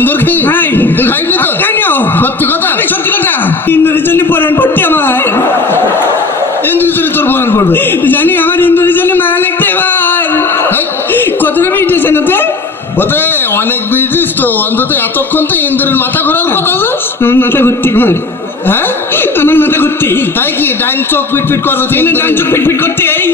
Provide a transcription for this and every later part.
ইন্দুর খেয়ে হ্যাঁ তুই খাইনি তো? কেন? সত্যি কথা? আমি সত্যি কথা। ইন্দুরের জন্য পরাণ পড়তে আমার। ইন্দুর জন্য তোর পরাণ পড়বে? জানি আমার ইন্দুরের জন্য মারা লাগতে এবার। হেই, কতটা বিটেছেন ওতে? ওতে অনেক বিজিস তো, অন্তত এতক্ষণ তো ইন্দুরের মাথা ঘোরার কথা আছে। আমার মাথা ঘুরতি আমার। হ্যাঁ আমার মাথা ঘুরতি। তাই কি ডাইন চোখ পিট পিট করবে? এনে ডান চোখ পিট পিট করতে এই।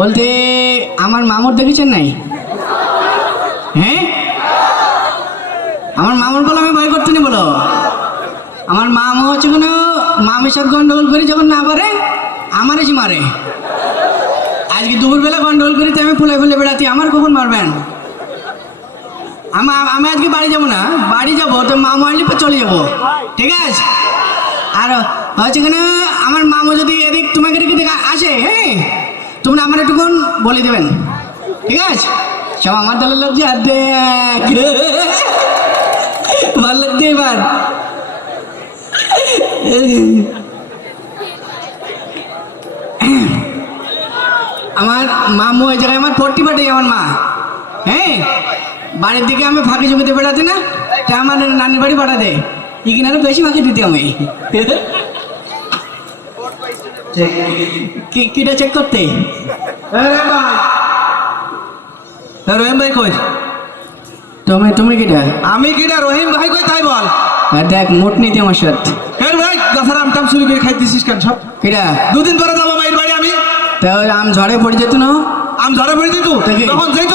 বলতে আমার মামুর দেখেছেন নাই? হ্যাঁ আমার মামুর বলে আমি ভয় করতে নি বলো। আমার মামু হচ্ছে কোনো মামির সাথে গন্ডগোল করি যখন না পারে আমার এসে মারে। আজকে দুপুরবেলা গন্ডগোল করিতে আমি ফুলে ফুলে বেড়াচ্ছি, আমার কখন মারবেন? আমি আজকে বাড়ি যাব না, বাড়ি যাব তো মামু আসলে চলে যাব, ঠিক আছে? আর হচ্ছে এখানে আমার মামু যদি এদিক তোমাকে রেখে দেখে আসে, হ্যাঁ তোমরা আমার একটুকুন বলে দেবেন, ঠিক আছে? সব আমার দলের লোক যে আর দেখ ভালো লাগছে এবার। আমার মামু ওই জায়গায় আমার 40 পাঠাই আমার মা, হ্যাঁ বাড়ির দিকে আমি ফাঁকি জমিতে বেড়াতে না, তা আমার নানির বাড়ি পাঠা দেয়, এখানে আরো বেশি ফাঁকি দিতে আমি। কিটা চেক করতে? রহিম ভাই কই? তুমি কিটা? আমি কিটা? রহিম ভাই কই তাই বল। দেখ মোট নিতে আমার সাথে। হ্যাঁ ভাই গাছার আমটাম চুরি করে খাইতেছিস কেন সব? কিটা? দুদিন পরে যাবো মায়ের বাড়ি আমি। তাহলে আম ঝড়ে পড়ে যেত না? আম ঝড়ে পড়ে দিত দেখি। তখন যেত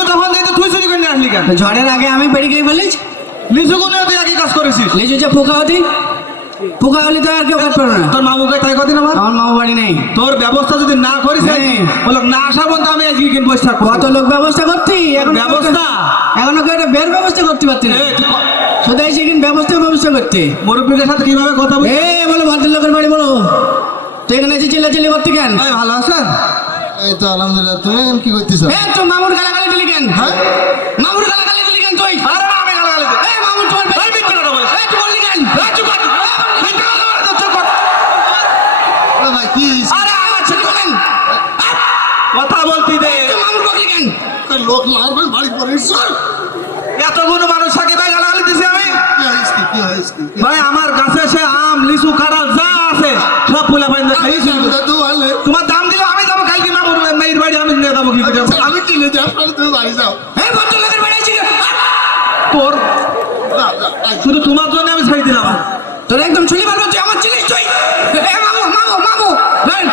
তুই চুরি করে নিয়ে আসলি কেন? তো ঝড়ের আগে আমি বেড়ে গিয়ে বলিস লিচু কোনে তুই একই কাজ করেছিস? লিচু যে পোকা হতি, পোকা হলে তো আর কেউ কাজ পারবে না। তোর মামুকে তাই কদিন আমার আমার মামা বাড়ি নেই। তোর ব্যবস্থা যদি না করিস হ্যাঁ। বলো না আসা বন্ধ আমি আজকে কিন বসে থাকবো। কত লোক ব্যবস্থা করতি, এখন ব্যবস্থা? এখনো কেউ একটা বের ব্যবস্থা করতে পারতি না, শুধু এসে কিন্তু ব্যবস্থা করতে। মুরব্বীদের সাথে কিভাবে কথা বলি? এ বলো ভদ্রলোকের বাড়ি বলো, তুই এখানে এসে চিল্লাচিল্লি করতে কেন? ভাই ভালো আছেন? এই তো আলহামদুলিল্লাহ। তুমি এখন কি করতেছ? এ তুই মামুর গালাগালি দিলি কেন? হ্যাঁ মামুর গালাগালি দিলি কেন তুই? আরে না, আমি গালাগালি দিই। এ মামুর তোমার এই মিথ্যে কথা বলিস। তুই বললি কেন? চুপ কর। মিথ্যে কথা বলিস, চুপ কর। ও ভাই কি হইছে? আরে আমার ছেলে বলেন কথা বলতি দে। তুই মামুর বকলি কেন? লোক মারবে বাড়ি পরে চল। এতগুলো মানুষ থাকে তাই গালাগালি দিছি আমি। কি হইছে কি হইছে? ভাই আমার গাছে সে আম লিচু কাঁঠাল যা আছে সব ফুলা পাইন খাইছি। তো ভালো। তোমার দাম দিলে আমি যাবো কালকে মামুর মেয়ের বাড়ি আমি নিয়ে যাবো কি করে? আমি কিনে যাই, আপনারা তুমি বাড়ি যাও। এই ভদ্রলোকের বাড়ি আছি কেন? তোর শুধু তোমার জন্য আমি ছাড়ি দিলাম। তোর একদম চলে পারবো, তুই আমার ছিলিস তুই। এ মামু মামু মামু ধর।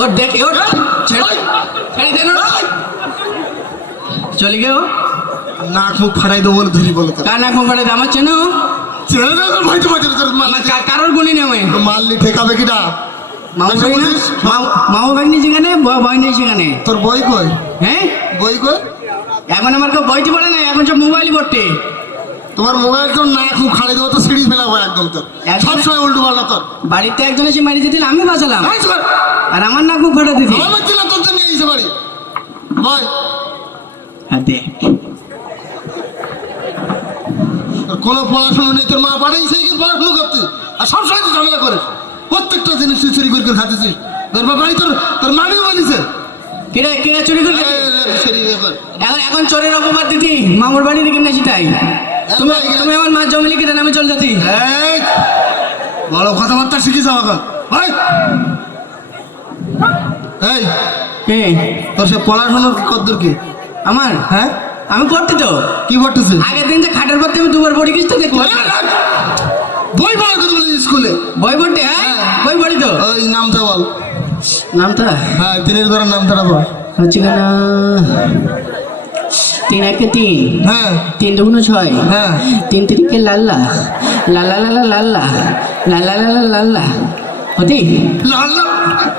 ও দেখে ও ছেড়ে দেন, চলে গেও। নাক মুখ ফাটাই দেবো বলে ধরি বলে তো। কানা কোম্পানি আমার চেন ছেড়ে দাও তোর ভাই, তোমার তোর আমার কারোর গুণই নেই আমি। মারলি ঠেকাবে কিটা? মামু ভাই না, মামু ভাই নেই সেখানে, ভয় নেই সেখানে। তোর বই কই? হ্যাঁ বই কই? এখন আমার কেউ বইতে পড়ে না, এখন সব মোবাইল পড়তে। তোমার মোবাইল তো না খুব খাড়ি দেবো তো সিঁড়ি ফেলাবো একদম তোর। একদম। সবসময় উল্টো পাল্টা তোর। বাড়িতে একজন এসে মারি দিতে আমি বাঁচালাম, এই চল। আর আমার নাক মুখ ফাটা দিতি। আমার ছিল তোর জন্য এইসে বাড়ি। বই দেখ তোর কোনো পড়াশোনা নেই, তোর মা পাঠাইছে কি পড়াশোনা করতে, আর সবসময় তুই ঝামেলা করে প্রত্যেকটা জিনিস তুই চুরি করে করে খাতেছিস। তোর বাবাই তোর মামিও বলিছে কিরা কিরা চুরি করে এখন চোরের অপবাদ দিতি মামুর বাড়ি থেকে নেছি তাই। তুমি তুমি আমার মা জমি লিখে দেন, আমি চলে যাচ্ছি। বড় কথাবার্তা শিখিস আমাকে ভাই। এই কে তোর সে পড়াশোনার কদ্দূর কি? আমার? হ্যাঁ আমি পড়তে তো কি পড়তেছে? আগের দিন যে খাটের পর তুমি দুবার পড়ে গেছি তো দেখতে। বই পড়ার কথা বলেছিস স্কুলে? বই পড়তে? হ্যাঁ বই পড়ি তো। ওই নামটা বল। নামটা হ্যাঁ তিনের ধরার নামটা বল। হচ্ছে কেন 3 একে 3, হ্যাঁ 3 দুগুণ 6, হ্যাঁ 3 তিরিকে লাল্লা লাল্লা লাল্লা লাল্লা লাল্লা লাল্লা লাল্লা হতি। লাল্লা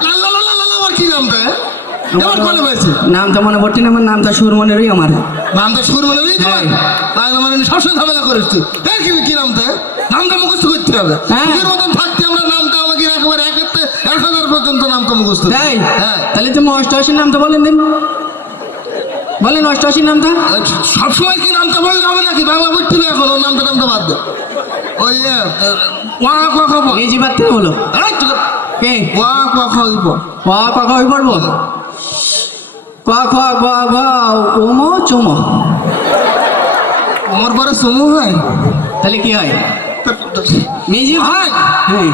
লাল্লা লাল্লা লাল্লা আমার কি নামটা? এবার কোনে হয়েছে? নামটা মনে পড়ছে না আমার, নামটা সুর মনে রই আমার। নামটা সুর মানে নেই তোমার? বাংলা মানে সবসময় ঝামেলা করিস তুই। হ্যাঁ কি নামটা? নামটা মুখস্থ করতে হবে। হ্যাঁ। তোর মতন থাকতে আমরা নামটা আমাকে একেবারে 1 থেকে 1000 পর্যন্ত নামটা মুখস্থ। তাই? হ্যাঁ তাহলে তুমি অষ্টআশির নামটা বলেন দিন। বলেন অষ্টআশির নামটা। সবসময় কি নামটা বললে হবে নাকি? বাংলা পড়তে হবে এখন, ওর নামটা বাদ দে। ওই ওয়া ক খ প। ইংরেজি বাদ থেকে বলো। এই তো, কে ওয়া ক খ ই প। ক ক খ ওই পড়বো। ক খ গ ঘ ওমো চুমো। আমার পরে সমু হয়, তাহলে কি হয়? মেজি হয়। হ্যাঁ।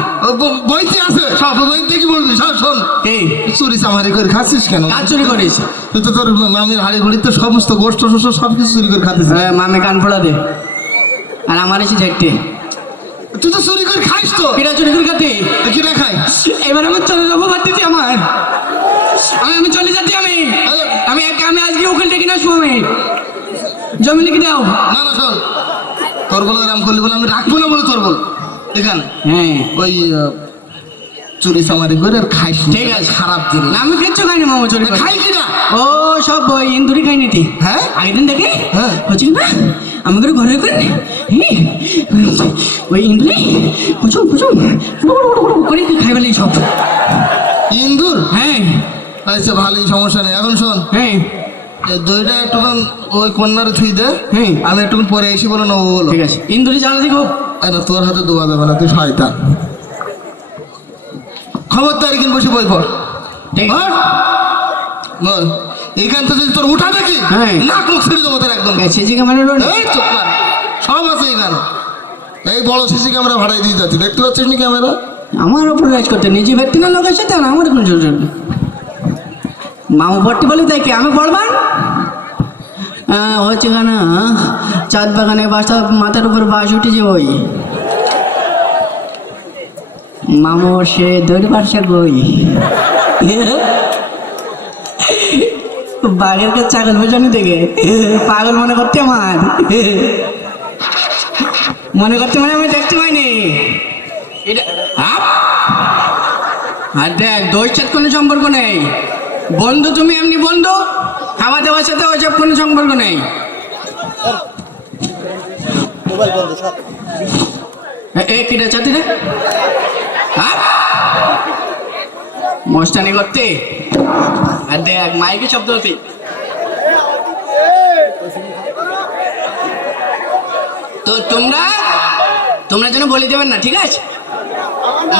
বইতে আছে সব, বইতে কি বলবি সব শোন। এই চুরি চামারি করে খাচ্ছিস কেন? কাজ চুরি করিস? তুই তো তোর মামির হাড়ি ঘড়ি তো সমস্ত গোষ্ঠ শস্য সব কিছু চুরি করে খাচ্ছিস। হ্যাঁ, মামে কান ফোড়া দে। আর আমার এসে ঝেঁকতে তুই তো চুরি করে খাইস তো। কিরা চুরি করে খাতে? কিনা খাই? এবার আমার চলে যাবো ভাবতেছি আমার। আমি চলে যাচ্ছি আমি। আমি আজকে ওখানে ডেকে নিয়ে আসবো আমি। জমি লিখে দাও। না না শোন, তোর বলে রাম করলি বলে আমি রাখবো না বলে তোর বল এখানে হ্যাঁ ওই চুরি চামারি করে আর খাইস না। ঠিক আছে। খারাপ জিনিস। না, আমি কিচ্ছু খাইনি মামা চুরি করে। খাই কিনা? ও সব ওই ইন্দুরি খাইনি তুই। হ্যাঁ? আগের দিন দেখে হ্যাঁ। হচ্ছে না আমাদের ঘরে করে ওই ইন্দুরি কুচুম কুচুম করে খাইবার লাগে সব। ইন্দুর? হ্যাঁ আচ্ছা ভালোই, সমস্যা নেই। এখন শোন, হ্যাঁ এই দইটা একটুখান ওই কন্যারে থুই দে। হ্যাঁ। আমি একটুখান পরে এসে বলে নেবো বলো। ঠিক আছে। ইন্দুরি জানা দেখো। না তোর হাতে দেওয়া যাবে না, তুই শয়তান। খবরদার কিন বসে বই পড়। ঠিক আছে। বল এইখান থেকে যদি তোর উঠা নাকি হ্যাঁ। নাক মুখ ছেড়ে দেবো তোর একদম। সিসি ক্যামেরা এই চুপ কর। সব আছে এখানে। এই বড় সিসি ক্যামেরা ভাড়াই দিয়ে যাচ্ছি, দেখতে পাচ্ছিস না ক্যামেরা? আমার ওপর রাজ করতে নিজে ব্যক্তি না লোকের সাথে আর আমার কোনো জোর নেই। মামু পড়তে বলে তাই কি আমি পড়বার? হচ্ছে কেন চাঁদ বাগানে বাসা মাথার উপর বাস উঠেছে ওই মামু সে দৌড়ে পারছে গই বাঘের কাছে ছাগল বোঝানি দেখে পাগল মনে করতে আমার মনে করতে মানে আমি দেখতে পাইনি এটা। আর দেখ দোষ সাথে কোনো সম্পর্ক নেই। বন্ধু তুমি এমনি বন্ধু, খাওয়া দাওয়ার সাথে ওইসব কোনো সম্পর্ক নেই। এ কিটা চাতি রে মস্তানি করতে। আর দেখ মাইকে শব্দ হতে তো তোমরা যেন বলে দেবেন না, ঠিক আছে?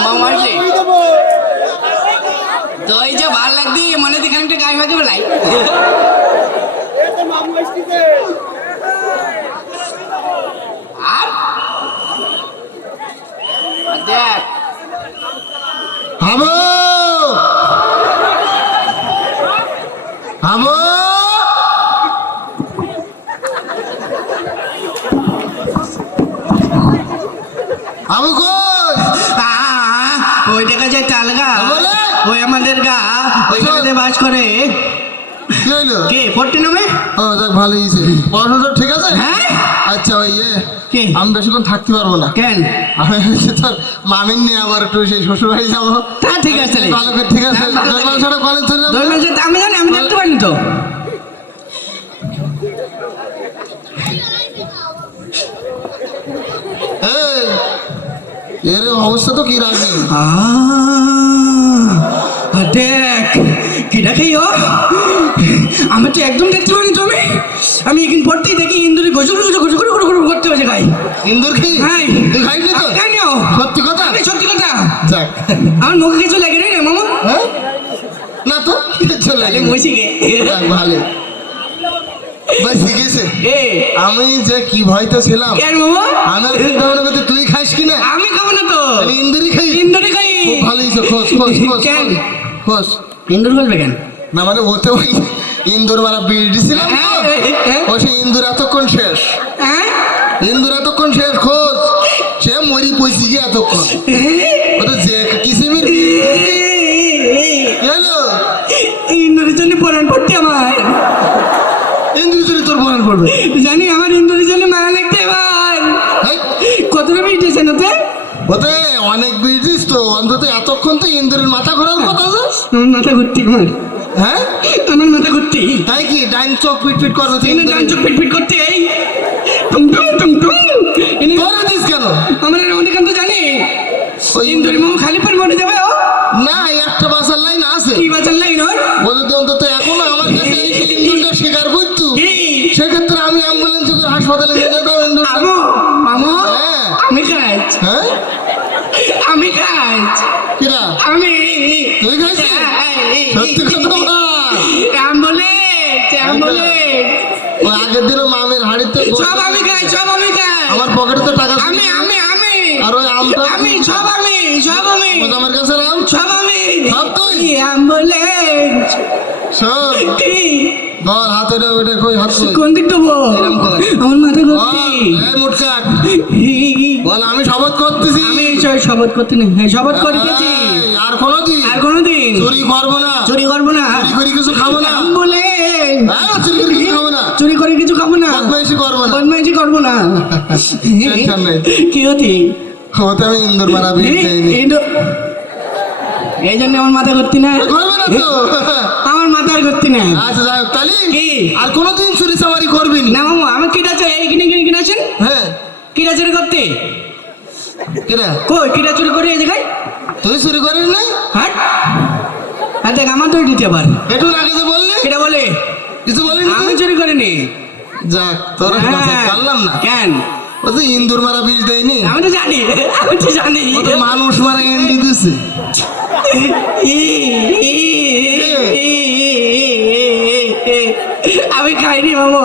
মামা আসলে তো এই যে ভাল লাগবে মনে দেখে একটা গায়ে মাঝে বেলাই আর দেখ হাবো হাবো হাবো কই? ওই দেখা যায় তালগা, বলে? ওই আমাদের গা ওইখানে বাস করে। কি হইলো? কে পড়তে নামে? ও দেখ ভালোই হয়েছে। পড়াশোনা ঠিক আছে? হ্যাঁ। আচ্ছা ওই কে? আমি বেশিক্ষণ থাকতে পারবো না। কেন? আমি হচ্ছে তোর মামিন নিয়ে আবার একটু সেই শ্বশুর বাড়ি যাবো। তা ঠিক আছে। ভালো করে, ঠিক আছে। দরবার ছাড়া কলেজ চলে যাবো। দরবার যেতে আমি জানি, আমি দেখতে পারিনি তো। এই, এর অবস্থা তো কি রাখি? দেখ কি দেখাইও আমি তো একদম দেখতে পারিনি তুমি। আমি এখানে পড়তেই দেখি ইন্দুরি ঘুষুর করতে হয়েছে গাই। ইন্দুর খেয়ে? হ্যাঁ। তুই খাইনি তো? খাইনিও। সত্যি কথা? আমি সত্যি কথা। যাক। আমার মুখে কিছু লেগে নেই না মামা। হ্যাঁ? না তো চলে তাহলে মুশিকে ভালো ভাই শিখেছে। এ আমি যে কি ভয়তে ছিলাম। কেন মামা? আমার চিন্তা ভাবনা করতে তুই খাইস কি না? আমি খাবো না তো। তাহলে ইন্দুরি খাই? ইন্দুরি খাই। খুব ভালো হয়েছে। খোঁজ খোঁজ খোঁজ কেন? খোঁজ। ইন্দুর বলবে কেন? না মানে ওতে ওই ইন্দুর মারা বিড়ি দিছিলাম তো। ও সে ইন্দুর এতক্ষণ শেষ। হ্যাঁ ইন্দুর এতক্ষণ শেষ। খোঁজ সে মরি পয়সি গিয়ে এতক্ষণ ওটা যে কিসিমির হ্যালো ইন্দুরের জন্য পড়ান পড়তে আমার ইন্দুরি চুরি তোর পড়ান পড়বে। জানি আমার ইন্দুরের জন্য মায়া লাগতে এবার হেই, কতটা বিট দিয়েছেন ওতে? ওতে অনেক বিড়ি দিস তো, অন্তত এতক্ষণ তো ইন্দুরের মাথা ঘোরার কথা আছে। আমার মাথা ঘুরতি আমার হ্যাঁ আমার মাথা ঘুরতি তাই কি ডাইন চোখ পিট পিট করবে তুই? এনে ডান চোখ পিট পিট করতে এই টুম টুম টুম টুম এনে তোরা দিস কেন? আমার অনেক তো জানি ওই ইন্দুরি মামু খালি পর মরে যাবে ও না একটা বাসার লাইন আছে। কি বাঁচার লাইন ওর? ও যদি অন্তত এখনো আমার কাছে এই ইন্দুরটা স্বীকার করতো তাহলে এনে দাও ইন্দুর মামু মামু হ্যাঁ আমি খাই হ্যাঁ আমি খাই কিরা আমি তুই খাইছিস সত্যি কথা বল অ্যাম্বুলেন্স অ্যাম্বুলেন্স ওই আগের দিনও মামের হাড়িতে সব আমি খাই সব আমি খাই আমার পকেটে তো টাকা ছিল। আমি আমি আমি আর ওই আমটা আমি সব আমি সব আমি আমার কাছে আম সব আমি সব তুই? অ্যাম্বুলেন্স শোন কি বল হাতে ওইটা কই হাত কই কোন দিক দেবো এরম কর। আমার মাথা বল, ঘুরতি এই মুটকাট বল আমি শপথ করতেছি আমি শপথ করতে নেই হ্যাঁ শপথ করেছি এই, আর কোনোদিন আর কোনোদিন চুরি করবো না চুরি করবো না চুরি করে কিছু খাবো না অ্যাম্বুলেন্স হ্যাঁ, চুরি করে কিছু খাবো না চুরি করে কিছু খাবো না বদমাইশি করবো না বদমাইশি করবো না টেনশন নেই কি হতি ওতে আমি ইন্দুর মারা বিয়ে দেয়নি এই জন্য আমার মাথা ঘুরতি না করবে না তো আমার মাথা আর ঘুরতি না আচ্ছা যাই হোক তালি কি? আর কোনোদিন চুরি চামারি করবি না না মামু আমি কিটা চুরি এই কিনে আছেন হ্যাঁ কিটা চুরি করতে কেরা কই কিটা চুরি করে এই জায়গায় তুই চুরি করিস নাই হাট আর দেখ আমার তো দিতে আবার একটু আগে যে বললি কিটা বলে কিছু বলিনি আমি তুই? চুরি করিনি যাক তোর হ্যাঁ, পারলাম না কেন ও তো ইন্দুর মারা বিষ দেয়নি আমি তো জানি আমি তো জানি ও তো মানুষ মারা এন্ডি দিছে আমি খাইনি মামু